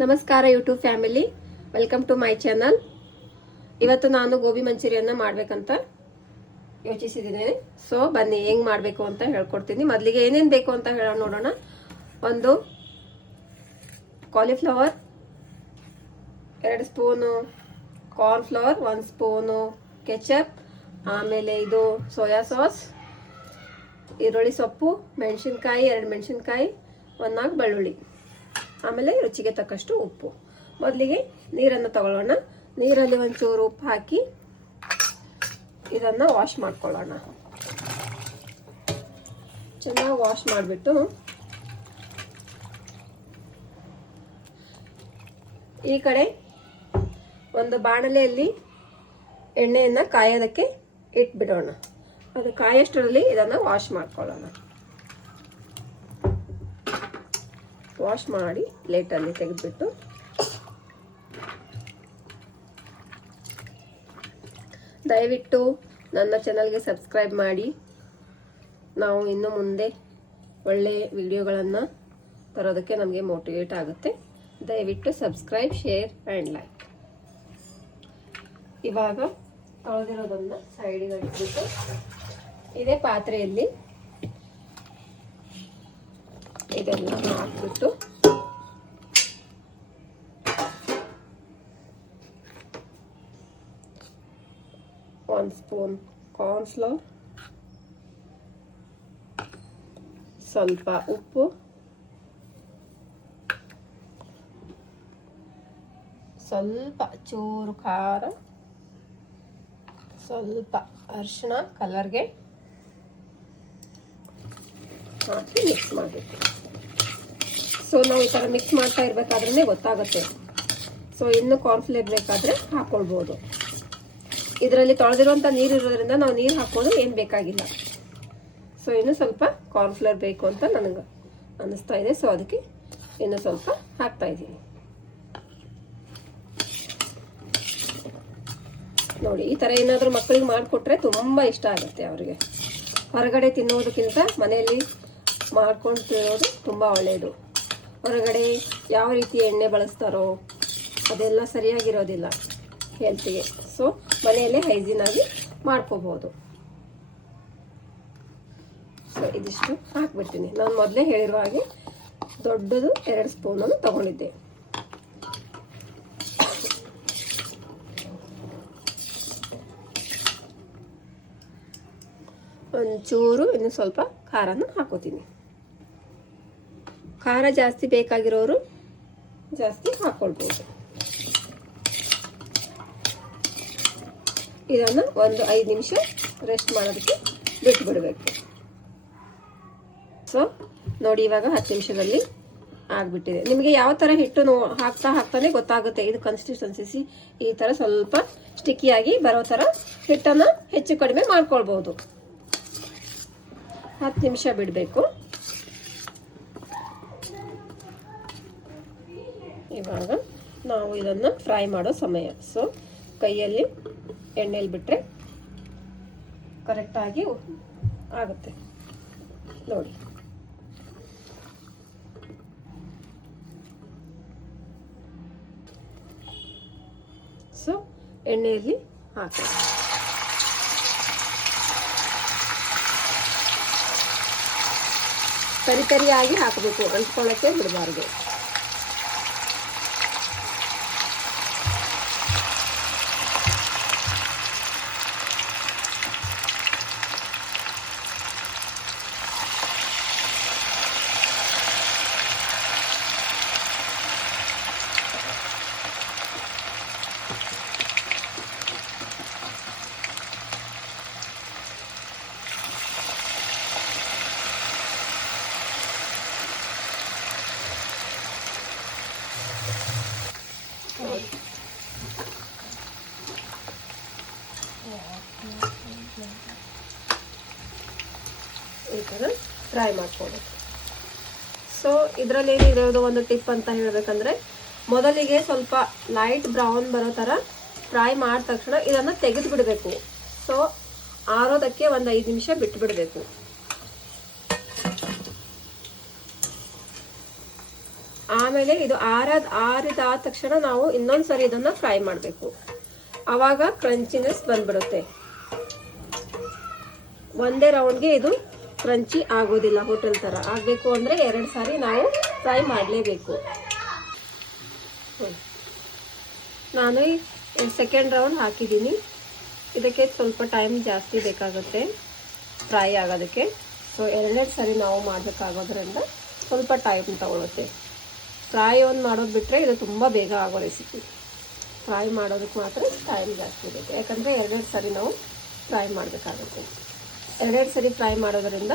ನಮಸ್ಕಾರ YouTube family, welcome to my channel. ಇವತ್ತು ನಾನು ಗೋಬಿ ಮಂಚೂರಿಯನ್ನ ಮಾಡ್ಬೇಕಂತ ಯೋಚಿಸಿದ್ದೀನಿ. ಸೊ ಬನ್ನಿ ಹೆಂಗ್ ಮಾಡಬೇಕು ಅಂತ ಹೇಳ್ಕೊಡ್ತೀನಿ. ಮೊದಲಿಗೆ ಏನೇನು ಬೇಕು ಅಂತ ನೋಡೋಣ. ಒಂದು cauliflower, 2 spoon cornflour, 1 spoon ketchup, ಆಮೇಲೆ ಇದು ಸೋಯಾ ಸಾಸ್, ಈರುಳ್ಳಿ ಸೊಪ್ಪು, ಮೆಣಸಿನ್ಕಾಯಿ 2 ಮೆಣಸಿನ್ಕಾಯಿ, 4 ಬೆಳ್ಳುಳ್ಳಿ, ಆಮೇಲೆ ರುಚಿಗೆ ತಕ್ಕಷ್ಟು ಉಪ್ಪು. ಮೊದಲಿಗೆ ನೀರನ್ನು ತಗೊಳ್ಳೋಣ. ನೀರಲ್ಲಿ ಒಂಚೂರು ಉಪ್ಪು ಹಾಕಿ ಇದನ್ನು ವಾಶ್ ಮಾಡ್ಕೊಳ್ಳೋಣ. ಚೆನ್ನಾಗಿ ವಾಶ್ ಮಾಡಿಬಿಟ್ಟು ಈ ಕಡೆ ಒಂದು ಬಾಣಲೆಯಲ್ಲಿ ಎಣ್ಣೆಯನ್ನು ಕಾಯೋದಕ್ಕೆ ಇಟ್ಬಿಡೋಣ. ಅದು ಕಾಯೋಷ್ಟರಲ್ಲಿ ಇದನ್ನು ವಾಶ್ ಮಾಡ್ಕೊಳ್ಳೋಣ. ವಾಶ್ ಮಾಡಿ ಪ್ಲೇಟಲ್ಲಿ ತೆಗೆದುಬಿಟ್ಟು ದಯವಿಟ್ಟು ನನ್ನ ಚಾನಲ್ಗೆ ಸಬ್ಸ್ಕ್ರೈಬ್ ಮಾಡಿ. ನಾವು ಇನ್ನು ಮುಂದೆ ಒಳ್ಳೆಯ ವಿಡಿಯೋಗಳನ್ನು ತರೋದಕ್ಕೆ ನಮಗೆ ಮೋಟಿವೇಟ್ ಆಗುತ್ತೆ. ದಯವಿಟ್ಟು ಸಬ್ಸ್ಕ್ರೈಬ್, ಶೇರ್ ಆ್ಯಂಡ್ ಲೈಕ್. ಇವಾಗ ತೊಳೆದಿರೋದನ್ನು ಸೈಡಿಗೆ ಇಟ್ಬಿಟ್ಟು ಇದೇ ಪಾತ್ರೆಯಲ್ಲಿ ಇದೆಲ್ಲ ಹಾಕ್ಬಿಟ್ಟು ಒಂದು ಸ್ಪೂನ್ ಕಾರ್ನ್ಫ್ಲವರ್, ಸ್ವಲ್ಪ ಉಪ್ಪು, ಸ್ವಲ್ಪ ಚೂರು ಖಾರ, ಸ್ವಲ್ಪ ಅರಿಶಿಣ ಕಲರ್ಗೆ ಹಾಕಿ ಮಿಕ್ಸ್ ಮಾಡಬೇಕು. ಸೊ ನಾವು ಈ ಥರ ಮಿಕ್ಸ್ ಮಾಡ್ತಾ ಇರಬೇಕಾದ್ರೇ ಗೊತ್ತಾಗುತ್ತೆ. ಸೊ ಇನ್ನು ಕಾರ್ನ್ಫ್ಲೇರ್ ಬೇಕಾದರೆ ಹಾಕ್ಕೊಳ್ಬೋದು. ಇದರಲ್ಲಿ ತೊಳೆದಿರುವಂಥ ನೀರು ಇರೋದ್ರಿಂದ ನಾವು ನೀರು ಹಾಕೋದು ಏನು ಬೇಕಾಗಿಲ್ಲ. ಸೊ ಇನ್ನು ಸ್ವಲ್ಪ ಕಾರ್ನ್ಫ್ಲೇರ್ ಬೇಕು ಅಂತ ನನಗೆ ಅನ್ನಿಸ್ತಾ ಇದೆ. ಸೊ ಅದಕ್ಕೆ ಇನ್ನು ಸ್ವಲ್ಪ ಹಾಕ್ತಾ ಇದ್ದೀನಿ. ನೋಡಿ, ಈ ಥರ ಏನಾದರೂ ಮಕ್ಕಳಿಗೆ ಮಾಡಿಕೊಟ್ರೆ ತುಂಬ ಇಷ್ಟ ಆಗುತ್ತೆ ಅವರಿಗೆ. ಹೊರಗಡೆ ತಿನ್ನೋದಕ್ಕಿಂತ ಮನೆಯಲ್ಲಿ ಮಾಡ್ಕೊಂಡು ತಿನ್ನೋದು ತುಂಬ ಒಳ್ಳೆಯದು. ಹೊರಗಡೆ ಯಾವ ರೀತಿ ಎಣ್ಣೆ ಬಳಸ್ತಾರೋ ಅದೆಲ್ಲ ಸರಿಯಾಗಿರೋದಿಲ್ಲ ಹೆಲ್ತಿಗೆ. ಸೊ ಮನೆಯಲ್ಲೇ ಹೈಜೀನ್ ಆಗಿ ಮಾಡ್ಕೋಬೋದು. ಸೊ ಇದಿಷ್ಟು ಹಾಕ್ಬಿಡ್ತೀನಿ. ನಾನು ಮೊದಲೇ ಹೇಳಿರುವ ಹಾಗೆ ದೊಡ್ಡದು 2 ಸ್ಪೂನನ್ನು ತಗೊಂಡಿದ್ದೆ. ಒಂಚೂರು ಇನ್ನು ಸ್ವಲ್ಪ ಖಾರನ ಹಾಕೋತೀನಿ. ಖಾರ ಜಾಸ್ತಿ ಬೇಕಾಗಿರೋರು ಜಾಸ್ತಿ ಹಾಕೊಳ್ಬೋದು. ಇದನ್ನು ಒಂದು 5 ನಿಮಿಷ ರೆಸ್ಟ್ ಮಾಡೋದಕ್ಕೆ ಬಿಟ್ಬಿಡಬೇಕು. ಸೊ ನೋಡಿ, ಇವಾಗ 10 ನಿಮಿಷದಲ್ಲಿ ಆಗಿಬಿಟ್ಟಿದೆ. ನಿಮಗೆ ಯಾವ ಥರ ಹಿಟ್ಟು ಹಾಕ್ತಾನೆ ಗೊತ್ತಾಗುತ್ತೆ. ಇದು ಕನ್ಸಿಸ್ಟೆನ್ಸಿ ಈ ಥರ ಸ್ವಲ್ಪ ಸ್ಟಿಕ್ಕಿಯಾಗಿ ಬರೋ ಥರ ಹಿಟ್ಟನ್ನು ಹೆಚ್ಚು ಕಡಿಮೆ ಮಾಡ್ಕೊಳ್ಬೋದು. 10 ನಿಮಿಷ ಬಿಡಬೇಕು. ಇವಾಗ ನಾವು ಇದನ್ನು ಫ್ರೈ ಮಾಡೋ ಸಮಯ. ಸೊ ಕೈಯಲ್ಲಿ ಎಣ್ಣೆಯಲ್ಲಿ ಬಿಟ್ಟರೆ ಕರೆಕ್ಟಾಗಿ ಆಗುತ್ತೆ ನೋಡಿ. ಸೊ ಎಣ್ಣೆಯಲ್ಲಿ ಹಾಕಿ ತರಿಯಾಗಿ ಹಾಕಬೇಕು, ಅಂಟ್ಕೊಳ್ಳೋಕ್ಕೆ ಬಿಡಬಾರ್ದು. ಈ ಥರ ಫ್ರೈ ಮಾಡ್ಕೊಬೇಕು. ಸೊ ಇದರಲ್ಲಿ ಏನಿರೋದು ಒಂದು ಟಿಪ್ ಅಂತ ಹೇಳಬೇಕಂದ್ರೆ, ಮೊದಲಿಗೆ ಸ್ವಲ್ಪ ಲೈಟ್ ಬ್ರೌನ್ ಬರೋ ಥರ ಫ್ರೈ ಮಾಡಿದ ತಕ್ಷಣ ಇದನ್ನು ತೆಗೆದು ಬಿಡಬೇಕು. ಸೊ ಆರೋದಕ್ಕೆ ಒಂದು 5 ನಿಮಿಷ ಬಿಟ್ಟು ಬಿಡಬೇಕು. ಆಮೇಲೆ ಇದು ಆರಿದಾದ ತಕ್ಷಣ ನಾವು ಇನ್ನೊಂದ್ಸರಿ ಇದನ್ನ ಫ್ರೈ ಮಾಡಬೇಕು. ಆವಾಗ ಕ್ರಂಚಿನೆಸ್ ಬಂದ್ಬಿಡುತ್ತೆ. ಒಂದೇ ರೌಂಡ್ಗೆ ಇದು ಕ್ರಂಚಿ ಆಗೋದಿಲ್ಲ. ಹೋಟೆಲ್ ತರ ಆಗಬೇಕು ಅಂದ್ರೆ 2 ಸಾರಿ ನಾವು ಫ್ರೈ ಮಾಡಲೇಬೇಕು. ನಾನು ಸೆಕೆಂಡ್ ರೌಂಡ್ ಹಾಕಿದ್ದೀನಿ. ಇದಕ್ಕೆ ಸ್ವಲ್ಪ ಟೈಮ್ ಜಾಸ್ತಿ ಬೇಕಾಗುತ್ತೆ ಫ್ರೈ ಆಗೋದಕ್ಕೆ. ಸೊ 2 ಸಾರಿ ನಾವು ಮಾಡಬೇಕಾಗೋದ್ರಿಂದ ಸ್ವಲ್ಪ ಟೈಮ್ ತಗೊಳುತ್ತೆ. ಫ್ರೈ ಒಂದು ಮಾಡೋದು ಬಿಟ್ಟರೆ ಇದು ತುಂಬ ಬೇಗ ಆಗೋ ರೆಸಿಪಿ. ಫ್ರೈ ಮಾಡೋದಕ್ಕೆ ಮಾತ್ರ ಟೈಮ್ ಜಾಸ್ತಿ ಬೇಕು, ಯಾಕಂದರೆ 2 ಸಾರಿ ನಾವು ಫ್ರೈ ಮಾಡಬೇಕಾಗುತ್ತೆ. 2 ಸಾರಿ ಫ್ರೈ ಮಾಡೋದರಿಂದ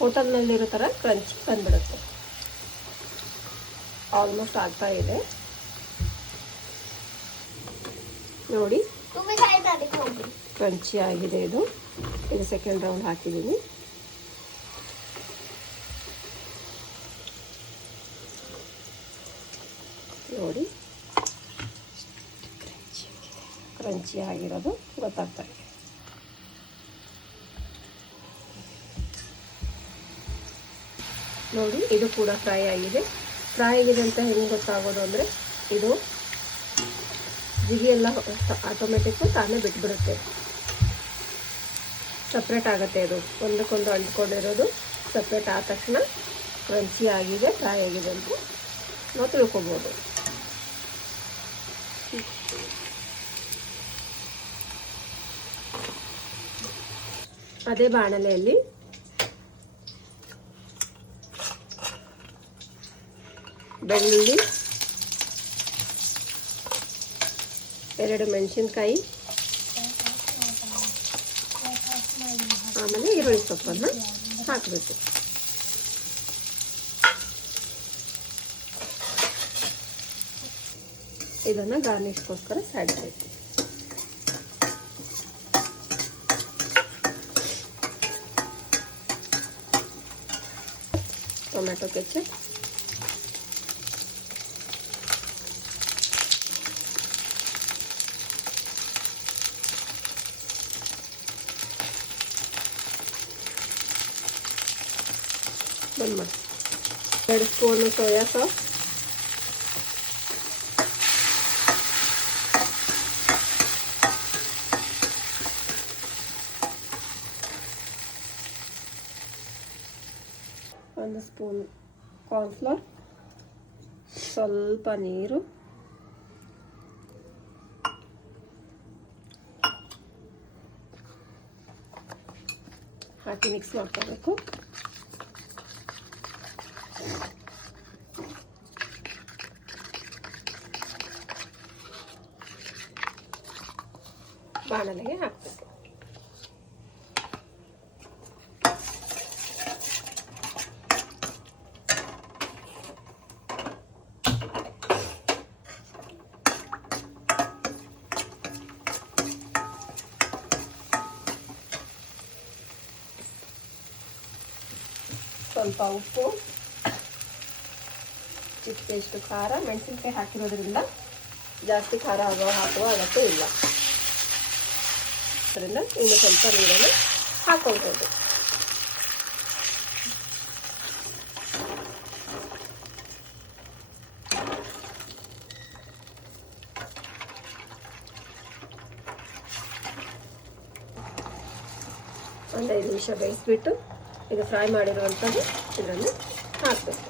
ಹೋಟೆಲ್ನಲ್ಲಿರೋ ಥರ ಕ್ರಂಚಿ ಬಂದ್ಬಿಡುತ್ತೆ. ಆಲ್ಮೋಸ್ಟ್ ಆಗ್ತಾ ಇದೆ ನೋಡಿ, ಕ್ರಂಚಿ ಆಗಿದೆ. ಇದು ಸೆಕೆಂಡ್ ರೌಂಡ್ ಹಾಕಿದ್ದೀನಿ. ನೋಡಿ, ಕ್ರಂಚಿ ಆಗಿರೋದು ಗೊತ್ತಾಗ್ತಾ ಇದೆ. ನೋಡಿ, ಇದು ಕೂಡ ಫ್ರೈ ಆಗಿದೆ. ಫ್ರೈ ಆಗಿದೆ ಅಂತ ಹೆಂಗೆ ಗೊತ್ತಾಗೋದು ಅಂದರೆ, ಇದು ಜಿಗಿ ಎಲ್ಲ ಆಟೋಮೆಟಿಕ್ಕು ತಾನೇ ಬಿಟ್ಬಿಡುತ್ತೆ. ಸಪ್ರೇಟ್ ಆಗುತ್ತೆ. ಇದು ಒಂದಕ್ಕೊಂದು ಅಂಟ್ಕೊಂಡಿರೋದು ಸಪ್ರೇಟ್ ಆದ ತಕ್ಷಣ ಕ್ರಂಚಿ ಆಗಿದೆ, ಫ್ರೈ ಆಗಿದೆ ಅಂತ ನಾವು ತಿಳ್ಕೊಬೋದು. ಅದೇ ಬಾಣಲೆಯಲ್ಲಿ ಬೆಳ್ಳುಳ್ಳಿ, 2 ಮೆಣಸಿನ್ಕಾಯಿ, ಆಮೇಲೆ ಈರುಳ್ಳಿ ಸೊಪ್ಪನ್ನು ಹಾಕಬೇಕು. ಇದನ್ನು ಗಾರ್ನಿಷ್ಗೋಸ್ಕರ ಸೈಡ್ ಹಾಕಿ. ಟೊಮ್ಯಾಟೊ ಕೆಚಪ್, ಬಂದ್ ಮಾಡಿ 2 ಸ್ಪೂನು ಸೋಯಾ ಸಾಸ್, ಒಂದು ಸ್ಪೂನ್ ಕಾರ್ನ್ಫ್ಲೋರ್, ಸ್ವಲ್ಪ ನೀರು, ಹಾಕಿ ಮಿಕ್ಸ್ ಮಾಡ್ಕೋಬೇಕು. ಬಾಣಲೆಗೆ ಹಾಕಬೇಕು. ಸ್ವಲ್ಪ ಉಪ್ಪು, ಚಿಟಿಕೆಯಷ್ಟು ಖಾರ. ಮೆಣಸಿನ್ಕಾಯಿ ಹಾಕಿರೋದ್ರಿಂದ ಜಾಸ್ತಿ ಖಾರ ಹಾಕುವ ಅಗತ್ಯ ಇಲ್ಲ. ಅದರಿಂದ ಇನ್ನು ಸ್ವಲ್ಪ ನೀರನ್ನು ಹಾಕೊಳ್ಬೋದು. ಒಂದು 5 ನಿಮಿಷ ಬೇಯಿಸ್ಬಿಟ್ಟು ಇದು ಫ್ರೈ ಮಾಡಿರುವಂಥದ್ದು ಇದನ್ನು ಹಾಕಬೇಕು.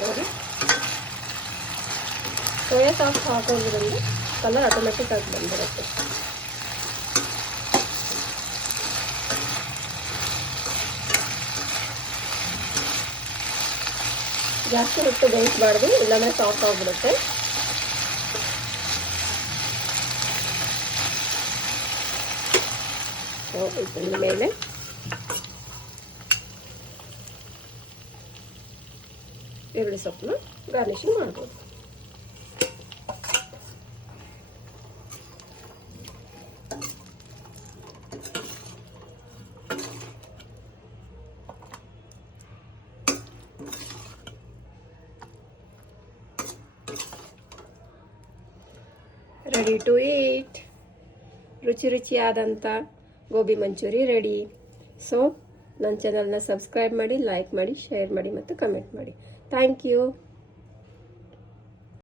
ನೋಡಿ, ಸೋಯಾ ಸಾಸ್ ಹಾಕೋದ್ರಿಂದ ಕಲರ್ ಆಟೋಮೆಟಿಕ್ ಆಗಿ ಬಂದಿರುತ್ತೆ. ಜಾಸ್ತಿ ಹೊತ್ತು ಬೇಯಿಸಬಾರ್ದು, ಇಲ್ಲಾಂದರೆ ಸಾಫ್ಟ್ ಆಗಿಬಿಡುತ್ತೆ. ಇದ್ರ ಮೇಲೆ ಈರುಳ್ಳಿ ಸೊಪ್ಪನ್ನ ಗಾರ್ನಿಷಿಂಗ್ ಮಾಡ್ಬೋದು. Ready to eat. ರುಚಿ ರುಚಿಯಾದಂಥ ಗೋಬಿ ಮಂಚೂರಿ ರೆಡಿ. ಸೊ ನನ್ನ ಚಾನಲ್ನ ಸಬ್ಸ್ಕ್ರೈಬ್ ಮಾಡಿ, ಲೈಕ್ ಮಾಡಿ, ಶೇರ್ ಮಾಡಿ ಮತ್ತು ಕಮೆಂಟ್ ಮಾಡಿ. Thank you.